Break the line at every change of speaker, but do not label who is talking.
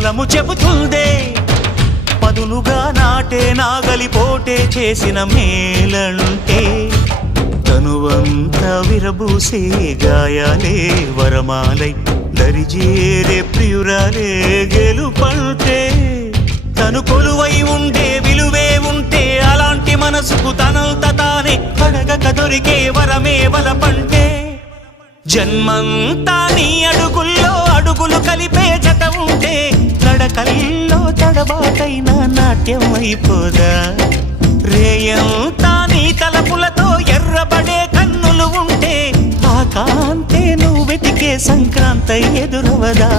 పొలము చెబుతుందే. పదునుగా నాటే నాగలి పోటే చేసిన మేలంటే తనువంత విరబూసే గాయాలే వరమాలై. దరిజేరే ప్రియురాలే గెలుపంటే. తను కొలువై ఉండే విలువే ఉంటే అలాంటి మనసుకు తనంత తానే అడగక దొరికే వరమే వలపంటే. జన్మంతా నీ అడుగుల్లో అడుగులు కలిపే నడకల్లో తడబాటైన నాట్యం అయిపోదా? రేయంతా నీ తలపులతో ఎర్రబడే కన్నులు ఉంటే ఆ కాంతే నువ్వు వెతికే సంక్రాంతి ఎదురవదా?